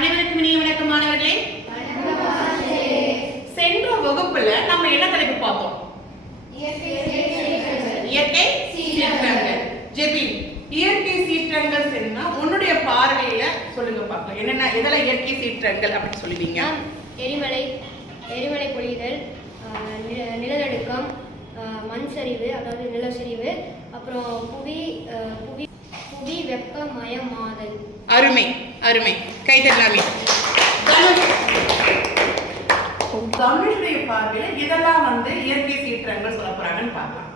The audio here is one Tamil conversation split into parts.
அனைவருக்கும் இனிய வணக்கம் மாணவர்களே. சென்ற வகுப்புல நம்ம என்ன தலைப்பு பார்த்தோம்? இயற்கை சீற்றங்கள். ஜெபின், இயற்கை சீற்றங்கள் சொன்னா உன்னுடைய பார்வையில சொல்லுங்க பார்க்கலாம். என்னென்ன இதெல்லாம் இயற்கை சீற்றங்கள் அப்படின்னு சொல்லுவீங்க? எரிமலை பொழிதல், நிலநடுக்கம், மண் சரிவு அதாவது நிலச்சரிவு, அப்புறம் புவி வெப்பமயமாதல். அருமை அருமை, கைதட்டலாமே. தமிழுடைய பார்வையில இதெல்லாம் இயற்கை சீற்றங்கள் சொல்ல போறாங்கன்னு பார்க்கலாம்.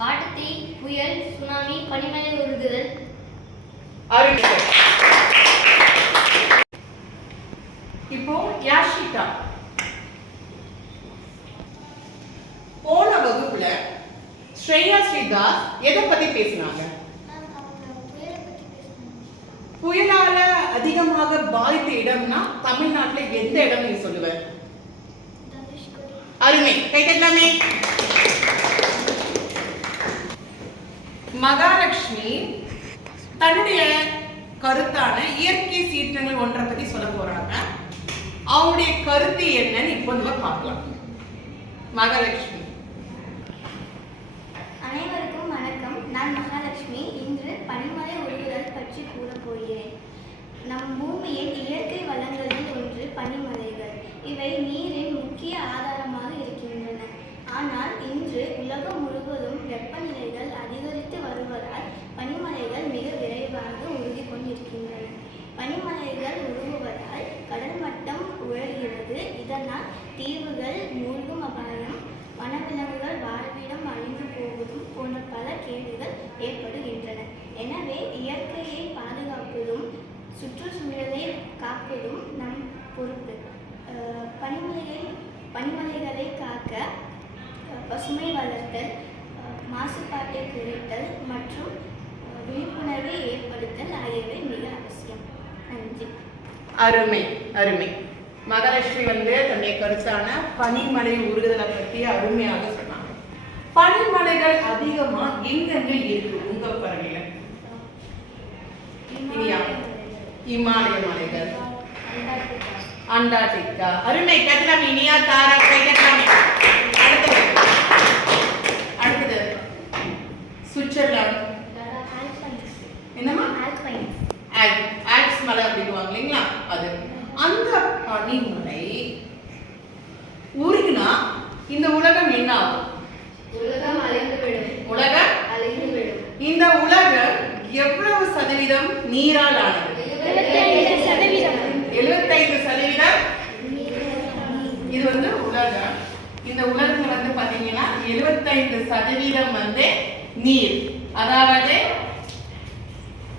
காட்டுத்தீ, புயல், சுனாமி, பனிமலை உருகுதல். அருமை. இப்போ யாஷிகா, போன வகுப்புல ஸ்ரேயா ஸ்ரீதாஸ் எதை பத்தி பேசினாங்க? புயலால அதிகமாக பாதித்த இடம்னா தமிழ்நாட்டுல எந்த இடம் நீ சொல்லுவ? அருமை, கைதட்டலாமே. மகாலட்சுமி தன்னுடைய கருத்தான இயற்கை சீற்றங்கள் ஒன்றை பத்தி சொல்ல போறாங்க. அவங்களுடைய கருத்து என்னன்னு இப்போ நம்ம பார்க்கலாம். மகாலட்சுமி. அனைவருக்கும் வணக்கம். நான் மகாலட்சுமி. இன்று பனிமலை உருகுதல் பற்றி கூற போகிறேன். நம் பூமியின் இயற்கை வளங்களில் ஒன்று பனிமலைகள். இவை நீரின் முக்கிய ஆதாரமாக இருக்கின்றன. ஆனால் இன்று உலகம் முழுவதும் வெப்பநிலைகள் அதிகரித்து வருவதால் பனிமலைகள் மிக விரைவாக உருகி கொண்டிருக்கின்றன. பனிமலைகள் உருகுவதால் கடல் மட்டம் உயர்கிறது. இதனால் தீவுகள் மூழ்கும் அபாயம், வனவிலங்குகள் வாழ்விடம் அழிந்து போவதும் போன்ற பல கேடுகள் ஏற்படுகின்றன. எனவே இயற்கையை பாதுகாப்பதும் சுற்றுச்சூழலை காப்பதும் நம் பொறுப்பு. பனிமலைகளை காக்க பசுமை வளர்த்தல், மாசுபாட்டை குறைத்தல் மற்றும் விழிப்புணர்வை ஏற்படுத்தல் ஆகியவை மிக அவசியம். நன்றி. அருமை அருமை. மகாலட்சுமி தன்னுடைய கருத்தான பனிமலை உருகுதலை பற்றி அருமையாக சொன்னாங்க. பனிமலைகள் அதிகமா எங்கெங்க இருக்கு உங்க பகுதியில? இமாலய மலைகள், அண்டார்டிகா. அருமை, கட்டலாம். இனியா தாரா, கைதட்டலாமே. அடுத்தது சுவிட்சர்லாந்து. என்னமா? ஆல்ப்ஸ் மலை அப்படிங்குவாங்க இல்லைங்களா? அது அந்த பனிமலை உருகினா இந்த உலகம் என்ன ஆகும்? உலகம் அழிந்துவிடும். உலகம் அழிந்துவிடும். இந்த உலகம் எவ்வளவு சதவீதம் நீரால் ஆனது? 75%. இது உலகம். இந்த உலகம் பாத்தீங்கன்னா 75% நீர். அதாவது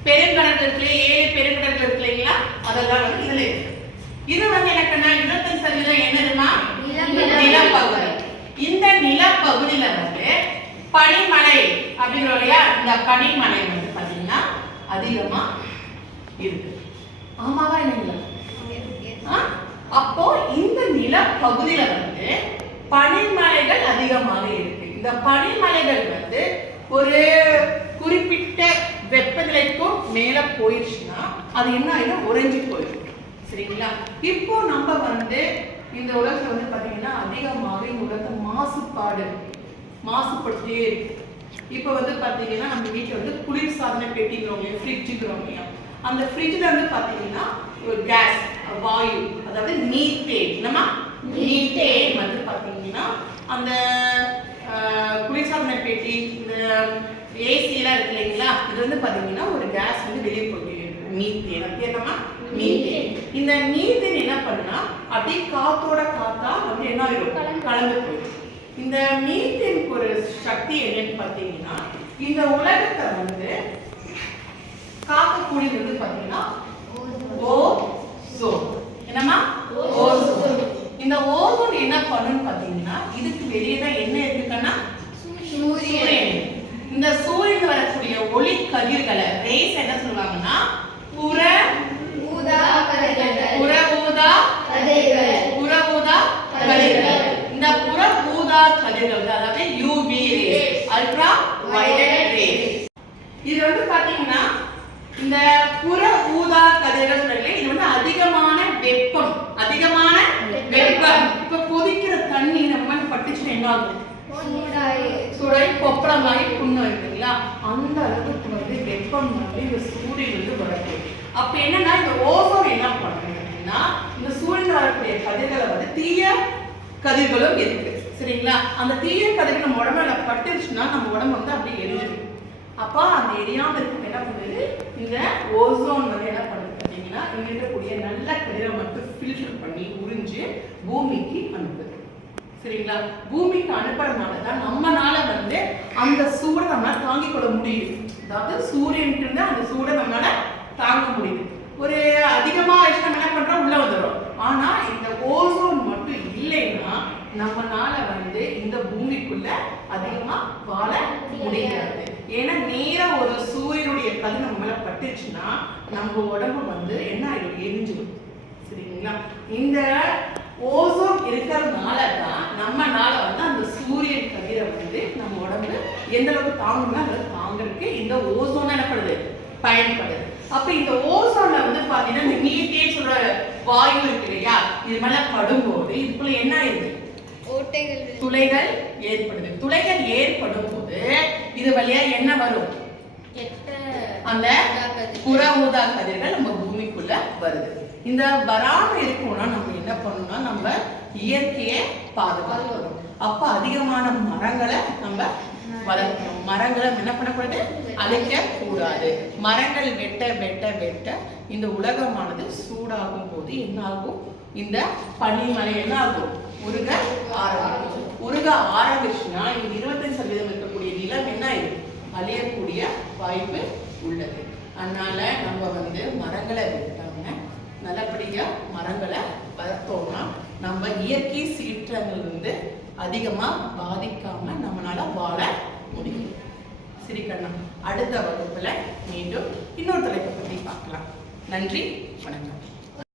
பெருங்கடல் இருக்கு, 7 பெருங்கடல் இருக்கு இல்லைங்களா? அதெல்லாம் இதுல இருக்கு. இது எனக்குன்னா 25% என்னதுமா? நிலப்பகுதி. இந்த நிலப்பகுதியில பனிமலை அப்படிங்கிற இல்லையா? இந்த பனிமலை பாத்தீங்கன்னா அதிகமா இருக்கு. ஆமாவா இல்லைங்களா? அப்போ இந்த நிலப்பகுதியில பனிமலைகள் அதிகமாக இருக்கு. இந்த பனிமலைகள் ஒரு குறிப்பிட்ட வெப்பநிலைக்கும் மேல போயிடுச்சுன்னா அது என்ன ஆயிடும்? உறைஞ்சு போயிடும். சரிங்களா? இப்போ நம்ம இந்த உலகத்துல பாத்தீங்கன்னா அதிகமாக இந்த உலகத்தை மாசுபடுத்திட்டே இருக்கு. இப்போ பாத்தீங்கன்னா நம்ம வீட்டுல குளிர் சாதன பெட்டிங்கிறோம், ஃப்ரிட்ஜுங்கிறோம். அந்த ஃப்ரிட்ஜ்ல பாத்தீங்கன்னா ஒரு கேஸ், வாயு, அதாவது மீத்தேன். என்னமா? மீத்தேன் பாத்தீங்கன்னா அந்த குளிர்சாதன பெட்டி, இந்த ஏசி எல்லாம் இருக்கு இல்லைங்களா? இது பாத்தீங்கன்னா ஒரு கேஸ் வெளியே போயிட்டு மீத்தேன். அது என்னமா? மீத்தேன். இந்த மீத்தேன் என்ன பண்ணா அப்படியே காத்தோட காத்தா என்ன ஆயிடும்? கலந்து போயிடும். இந்த மீத்தேனுக்கு ஒரு சக்தி என்னன்னு பாத்தீங்கன்னா இந்த உலகத்தை காக்கக்கூடியது பாத்தீங்கன்னா ஓசோன். என்னமா? ஓசோன். இந்த ஓசோன் என்ன பண்ணுன்னு பாத்தீங்கன்னா இதுக்கு வெளியே தான் என்ன இருக்குன்னா சூரியன். இந்த சூரியன் வரக்கூடிய ஒளி கதிர்களை ரேஸ் என்ன சொல்லுவாங்கன்னா புற ஊதா கதிர்கள். இந்த புற ஊதா கதிர்கள் அதாவது UV rays, ultra violet race. இது பாத்தீங்கன்னா இந்த புற இப்ப கொதிக்கிற தண்ணி நம்ம மேல பட்டுச்சுன்னா என்ன ஆகும்? சூடாய் கொப்பளமாயி புண்ணு இருக்குங்களா? அந்த அளவுக்கு வந்து வெப்பம் வந்து இந்த சூரியன் வந்து வரது. அப்ப என்னன்னா இந்த ஓசோன் என்ன பண்ணுறதுன்னா இந்த சூரியன் வரக்கூடிய கதிர்களை வந்து தீய கதிர்களும் இருக்கு சரிங்களா? அந்த தீய கதிர்கள் நம்ம உடம்புல பட்டுருச்சுன்னா நம்ம உடம்பு வந்து அப்படியே எரிஞ்சிடும். அப்ப அந்த எரியாம இருக்கு என்ன பண்ணுது? இந்த ஓசோன் வந்து என்ன பண்ணுது பார்த்தீங்கன்னா இங்க இருக்கக்கூடிய நல்ல கதிரை மட்டும் ஃபில்டர் பண்ணி உறிஞ்சு பூமிக்கு அனுப்புது சரிங்களா? பூமிக்கு அனுப்புறதுனால தான் நம்மனால வந்து அந்த சூடை நம்மளால தாங்கிக் கொள்ள முடியுது. அதாவது சூரியன் இருந்து அந்த சூடை நம்மளால தாங்க முடியுது. ஒரு அதிகமா ஆயிடுச்சு நம்ம என்ன பண்றோம்? உள்ள வந்துடும். ஆனா இந்த ஓசோன் மட்டும் இல்லைன்னா நம்மனால வந்து இந்த பூமிக்குள்ள அதிகமா வாழ முடியாது. ஏன்னா நேரா ஒரு சூரியனுடைய கதிர் நம்ம மேல பட்டுச்சுன்னா நம்ம உடம்பு வந்து என்ன ஆயிடும்? எரிஞ்சிடும் சரிங்களா? இந்த ஓசோன் இருக்கிறதுனால தான் நம்மனால வந்து அந்த சூரியன் கதிரை வந்து நம்ம உடம்பு எந்த அளவுக்கு தாங்கணும்னா அதை தாங்கிறதுக்கு இந்த ஓசோன் எனப்படுது பயன்படுது. அப்ப இந்த ஓசோன்ல வந்து பாத்தீங்கன்னா இந்த மீத்தேன் சொல்ற வாயு இருக்கு இல்லையா? இது மேல படும்போது இதுக்குள்ள என்ன ஆயிடுது? துளைகள் ஏற்படுது. துளைகள் ஏற்படும் போது இது வழியா என்ன வரும்? அந்த புற ஊதா கதிர்கள் நம்ம பூமிக்குள்ள வருது. இந்த வராம இருக்கணும்னா நம்ம என்ன பண்ணணும்னா நம்ம இயற்கையை பாதுகாக்கணும். அப்ப அதிகமான மரங்களை நம்ம வளர்க்கணும். மரங்களை என்ன பண்ணக்கூடாது? அழிக்க கூடாது. மரங்கள் வெட்ட வெட்ட வெட்ட இந்த உலகமானது சூடாகும் போது என்ன ஆகும்? இந்த பனிமலை என்ன ஆகும்? உருக ஆரம்பிக்கும். உருக ஆரம்பிச்சுன்னா இந்த 25% இருக்கக்கூடிய நிலம் என்ன ஆயிடும்? அழியக்கூடிய வாய்ப்பு உள்ளது. அதனால நம்ம வந்து மரங்களை வெட்டாம நல்லபடியா மரங்களை வளர்த்தோம்னா நம்ம இயற்கை சீற்றங்கள் வந்து அதிகமா பாதிக்காம நம்மளால வாழ முடியும். சரி கண்ணா, அடுத்த வகுப்புல மீண்டும் இன்னொரு தலைப்பை பத்தி பார்க்கலாம். நன்றி, வணக்கம்.